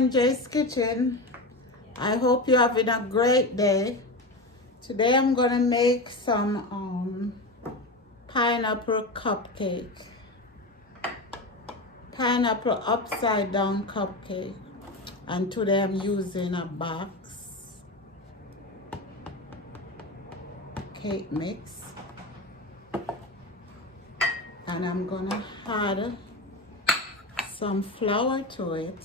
MJ's Kitchen. I hope you're having a great day. Today I'm gonna make some pineapple cupcake. Pineapple upside down cupcake. And today I'm using a box cake mix. And I'm gonna add some flour to it.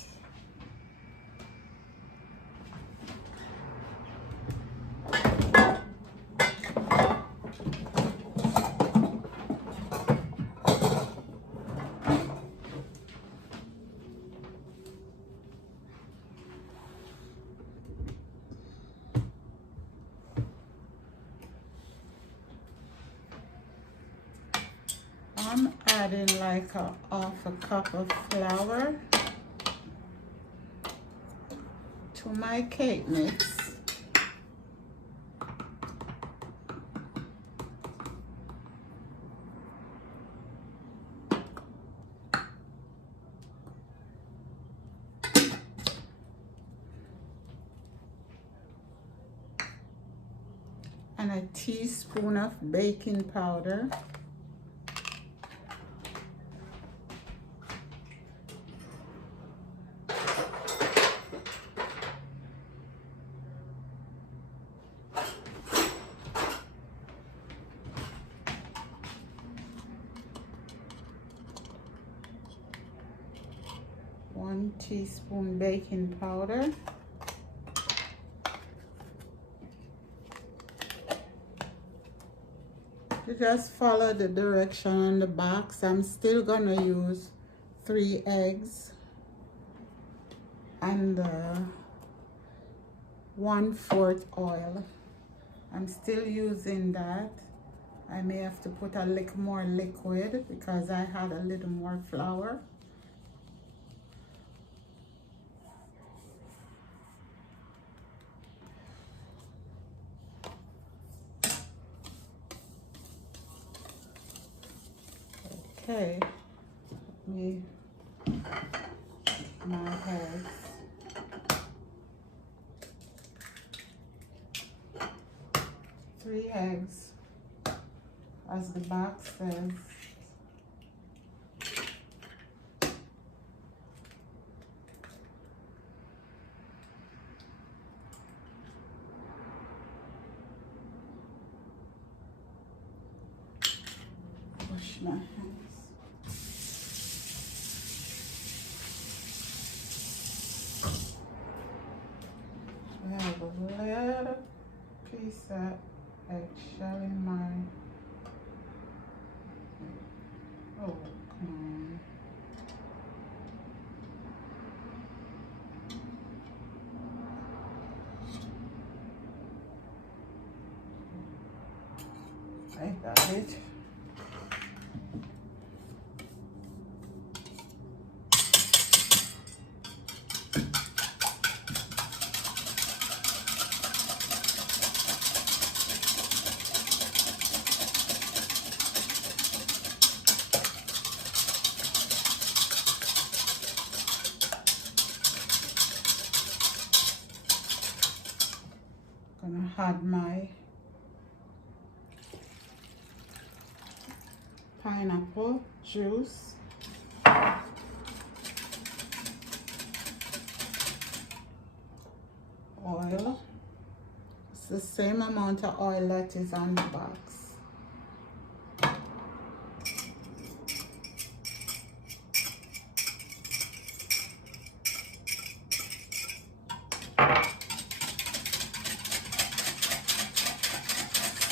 I'm adding like half a cup of flour to my cake mix. And a teaspoon of baking powder. One teaspoon baking powder. You just follow the direction on the box. I'm still gonna use 3 eggs and 1/4 oil. I'm still using that. I may have to put a little more liquid because I had a little more flour. Okay, let me my eggs. Three eggs, as the box says. Wash my hands. I have a little piece of eggshell in my, oh, come on. I got it. Gonna add my pineapple juice. Oil. It's the same amount of oil that is on the box.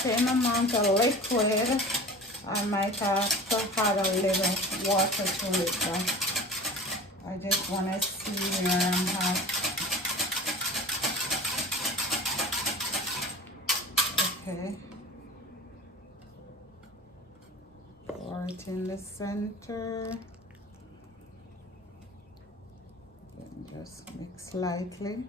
Same amount of liquid. I might have to add a little water to it, but I just want to see where I'm at. Okay. Pour it in the center. And just mix lightly.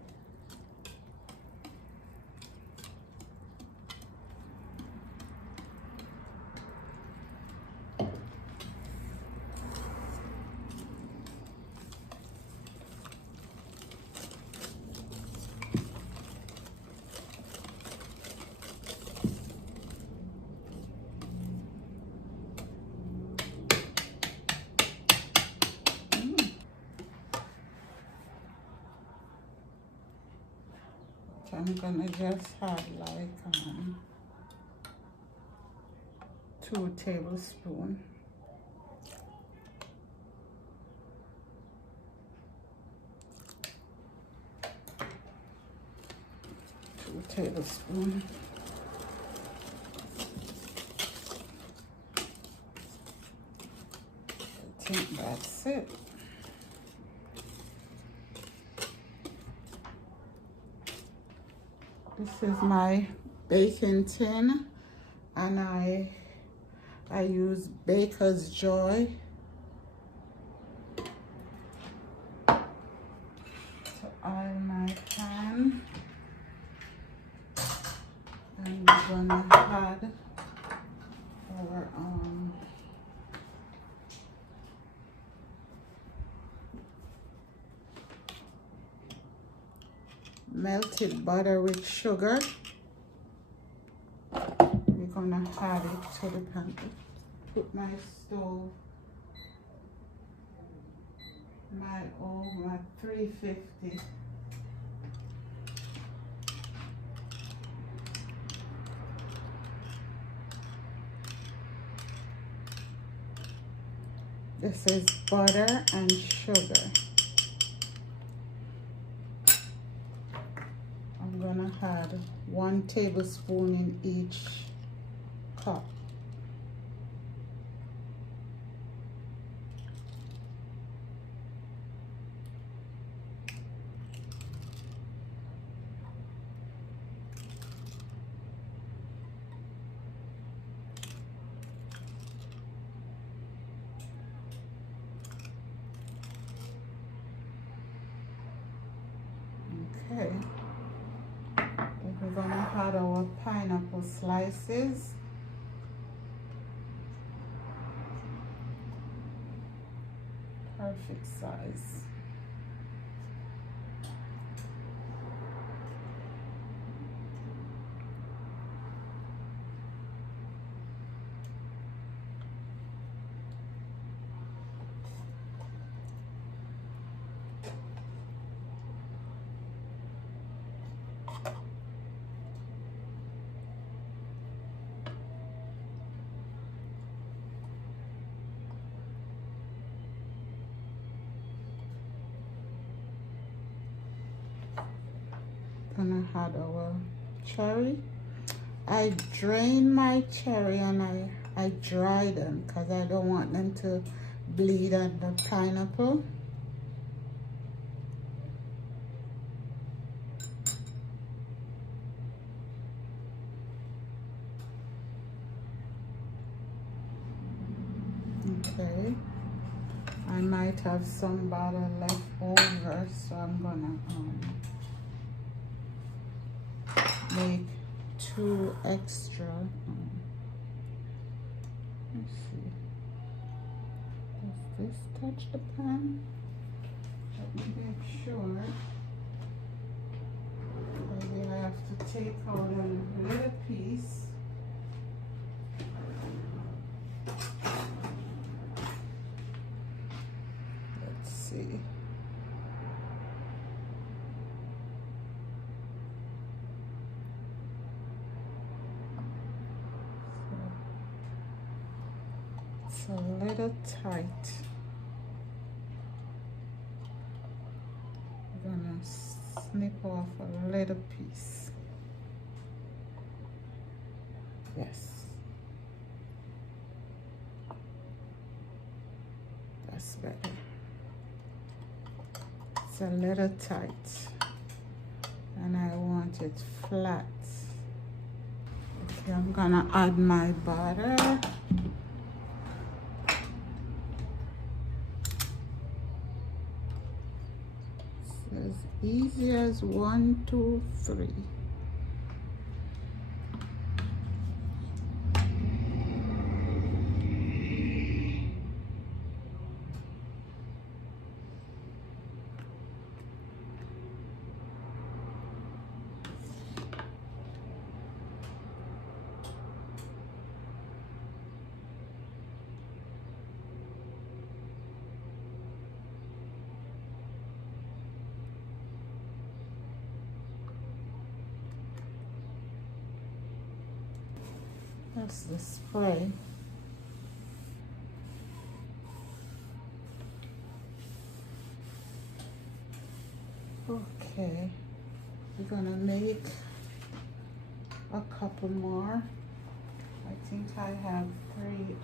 I'm gonna just add like 2 tablespoons. 2 tablespoons. I think that's it. This is my baking tin, and I use Baker's Joy to oil my pan. And we're gonna add our melted butter with sugar. We're gonna add it to the pan. Put my stove, my oven at 350. This is butter and sugar. I'm gonna add 1 tablespoon in each cup. Okay. We're gonna add our pineapple slices. Perfect size. Gonna add our cherry. I drain my cherry and I dry them because I don't want them to bleed on the pineapple. Okay. I might have some butter left over, so I'm gonna make 2 extra. Let's see. Does this touch the pan? Let me make sure. Maybe I have to take out a little piece. Let's see. It's a little tight. I'm gonna snip off a little piece. Yes. That's better. It's a little tight. And I want it flat. Okay, I'm gonna add my butter. It's as easy as 1, 2, 3. That's the spray. Okay, we're gonna make a couple more. I think I have 3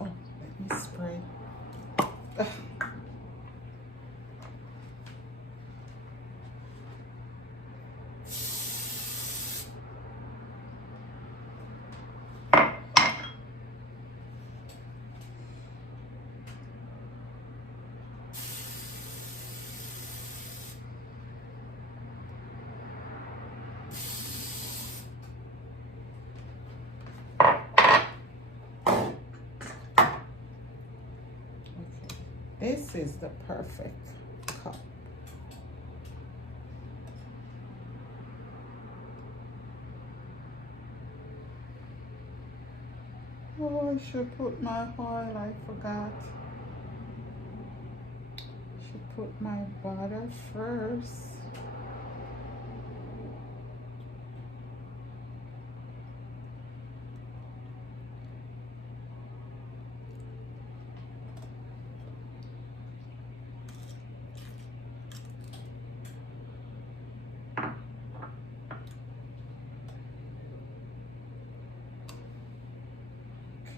oh, let me spray. This is the perfect cup. Oh, I should put my oil, I forgot. Should put my butter first.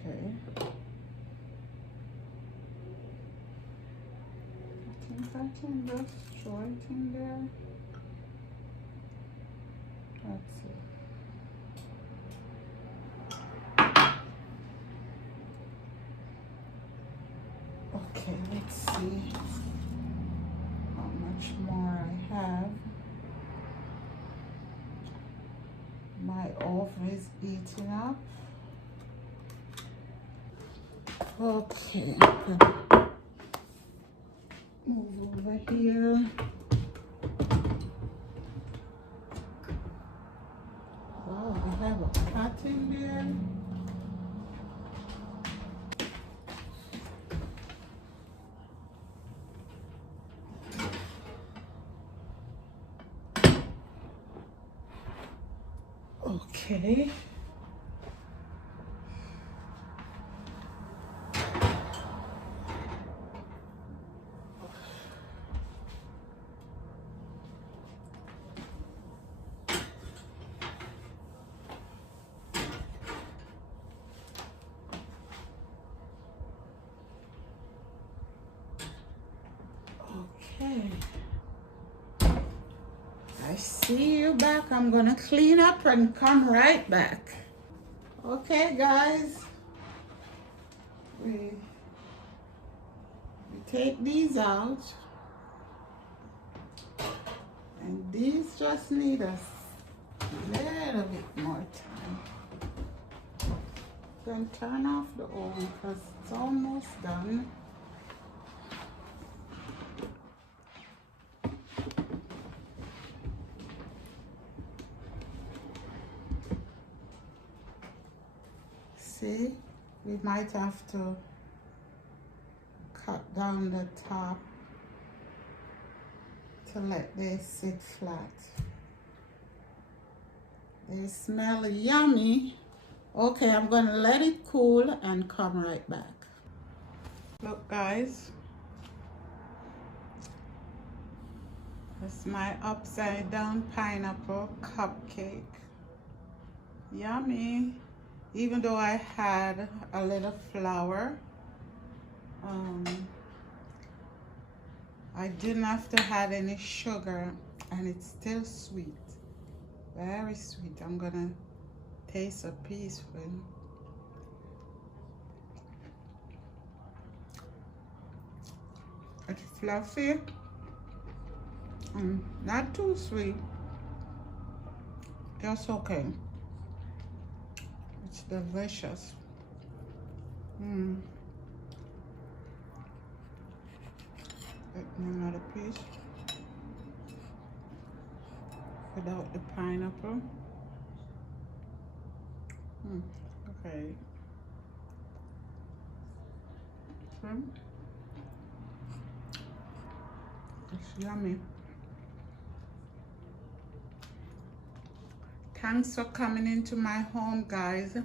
Okay. I can just throw it in there. That's it. Okay, let's see how much more I have. My oven is eating up. Okay, I'm gonna move over here. Wow, I have a pot in there. Okay. Okay. I see you back. I'm gonna clean up and come right back. Okay, guys. We take these out. And these just need a little bit more time. Then turn off the oven because it's almost done. See, we might have to cut down the top to let this sit flat. They smell yummy. Okay, I'm gonna let it cool and come right back. Look, guys, that's my upside down pineapple cupcake. Yummy. Even though I had a little flour, I didn't have to add any sugar, and it's still sweet. Very sweet. I'm gonna taste a piece when it's fluffy and not too sweet, just okay. It's delicious. Get me another piece without the pineapple. Look cake. It's yummy. Thanks for coming into my home, guys.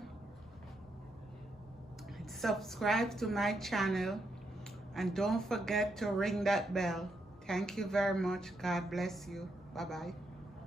Subscribe to my channel and don't forget to ring that bell. Thank you very much. God bless you. Bye-bye.